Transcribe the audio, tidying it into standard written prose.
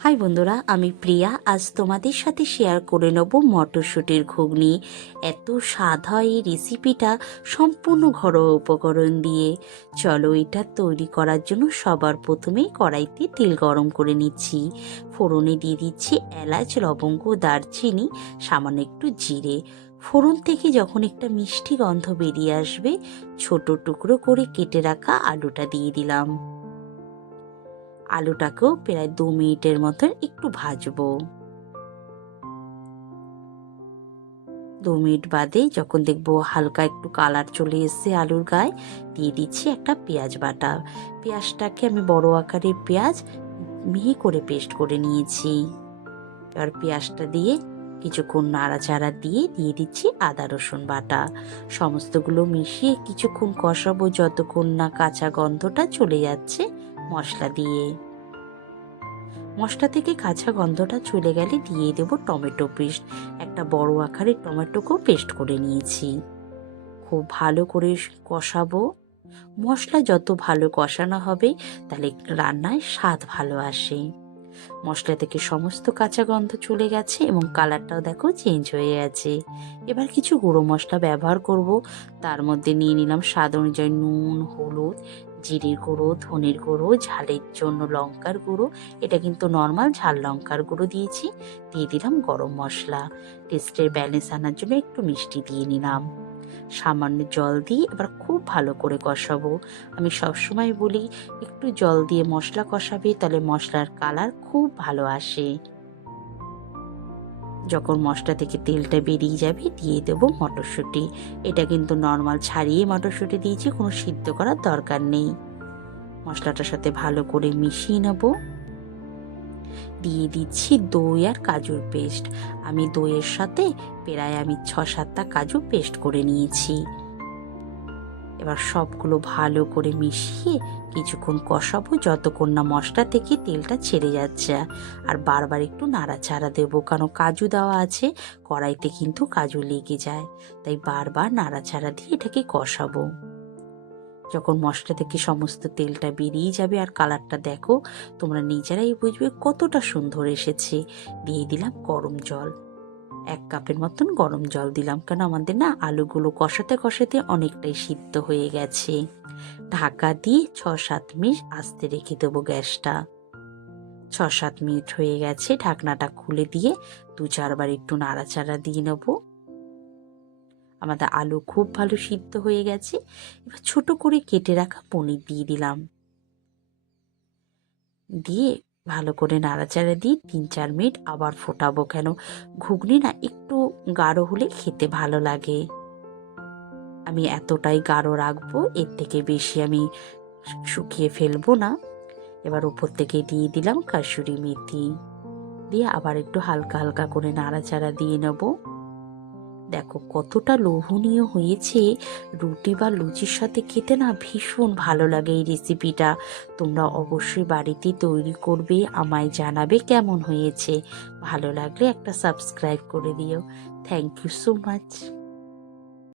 High বন্ধুরা, আমি প্রিয়া। আজ তোমাদের সাথে শেয়ার করে নেব মটরশুঁটির ঘুগনি। এত স্বাদ হয় এই রেসিপিটা সম্পূর্ণ ঘরোয়া উপকরণ দিয়ে। চলো, এটা তৈরি করার জন্য সবার প্রথমেই কড়াইতে তেল গরম করে নিচ্ছি। ফোড়নে দিয়ে দিচ্ছি এলাচ, লবঙ্গ, দারচিনি, সামান্য একটু জিরে। ফোড়ন থেকে যখন একটা মিষ্টি গন্ধ বেরিয়ে আসবে, ছোট টুকরো করে কেটে রাখা আলুটা দিয়ে দিলাম। আলুটাকেও প্রায় 2 মিনিটের মতন একটু ভাজবো। 2 মিনিট বাদে যখন দেখবো হালকা একটু কালার চলে এসেছে আলুর গায়ে, দিয়ে দিচ্ছি একটা পেঁয়াজ বাটা। পেঁয়াজটাকে আমি বড় আকারের পেঁয়াজ মিহি করে পেস্ট করে নিয়েছি। এবার পেঁয়াজটা দিয়ে কিছুক্ষণ নাড়াচাড়া দিয়ে দিয়ে দিচ্ছি আদা রসুন বাটা। সমস্তগুলো মিশিয়ে কিছুক্ষণ কষাবো যতক্ষণ না কাঁচা গন্ধটা চলে যাচ্ছে মশলা দিয়ে। মশলা থেকে কাঁচা গন্ধটা চলে গেলে দিয়ে দেব টমেটো পেস্ট। একটা বড় আকারের টমেটোকেও পেস্ট করে নিয়েছি। খুব ভালো করে কষাবো। মশলা যত ভালো কষানো হবে তাহলে রান্নায় স্বাদ ভালো আসে। মশলা থেকে সমস্ত কাঁচা গন্ধ চলে গেছে এবং কালারটাও দেখো চেঞ্জ হয়ে গেছে। এবার কিছু গুঁড়ো মশলা ব্যবহার করব। তার মধ্যে নিয়ে নিলাম স্বাদ অনুযায়ী নুন, হলুদ, জিরের গুঁড়ো, ধনের গুঁড়ো, ঝালের জন্য লঙ্কার গুঁড়ো, এটা কিন্তু নর্মাল ঝাল লঙ্কার গুঁড়ো দিয়েছি। দিয়ে দিলাম গরম মশলা। টেস্টের ব্যালেন্স আনার জন্য একটু মিষ্টি দিয়ে নিলাম। সামান্য জল দিয়ে এবার খুব ভালো করে কষাবো। আমি সবসময় বলি একটু জল দিয়ে মশলা কষাবে, তাহলে মশলার কালার খুব ভালো আসে। যখন মশলা থেকে তেলটা বেরিয়ে যাবে দিয়ে দেবো মটরশুঁটি। এটা কিন্তু নর্মাল ছাড়িয়ে মটরশুঁটি দিয়েছি, কোনো সিদ্ধ করার দরকার নেই। মশলাটার সাথে ভালো করে মিশিয়ে নেব। দিয়ে দিচ্ছি দই আর কাজুর পেস্ট। আমি দইয়ের সাথে প্রায় 6-7টা কাজু পেস্ট করে নিয়েছি। এবার সবগুলো ভালো করে মিশিয়ে কিছুক্ষণ কষাবো যতক্ষণ না মশলা থেকে তেলটা ছেড়ে যাচ্ছে। আর বারবার একটু নাড়াচাড়া দেবো, কারণ কাজু দেওয়া আছে, কড়াইতে কিন্তু কাজু লেগে যায়। তাই বারবার নাড়াচাড়া দিয়ে এটাকে কষাবো। যখন মশলা থেকে সমস্ত তেলটা বেরিয়ে যাবে আর কালারটা দেখো, তোমরা নিজেরাই বুঝবে কতটা সুন্দর এসেছে। দিয়ে দিলাম গরম জল। 1 কাপের মতন গরম জল দিলাম, কেন আমাদের না আলুগুলো কষাতে কষাতে অনেকটাই সিদ্ধ হয়ে গেছে। ঢাকা দিয়ে 6-7 মিনিট আস্তে রেখে দেবো গ্যাসটা। 6-7 মিনিট হয়ে গেছে, ঢাকনাটা খুলে দিয়ে 2-4 বার একটু নাড়াচাড়া দিয়ে নেব। আমাদের আলু খুব ভালো সিদ্ধ হয়ে গেছে। এবার ছোট করে কেটে রাখা পনির দিয়ে দিলাম। দিয়ে ভালো করে নাড়াচাড়া দিয়ে 3-4 মিনিট আবার ফোটাবো, কেন ঘুগনি না একটু গাঢ় হলে খেতে ভালো লাগে। আমি এতটাই গাঢ় রাখবো, এর থেকে বেশি আমি শুকিয়ে ফেলবো না। এবার উপর থেকে দিয়ে দিলাম কাসুরি মেথি। দিয়ে আবার একটু হালকা হালকা করে নাড়াচাড়া দিয়ে নেব। দেখো কতটা লোভনীয় হয়েছে। রুটি বা লুচির সাথে খেতে না ভীষণ ভালো লাগে এই রেসিপিটা। তোমরা অবশ্যই বাড়িতে তৈরি করবে, আমায় জানাবে কেমন হয়েছে। ভালো লাগলে একটা সাবস্ক্রাইব করে দিও। Thank you so much.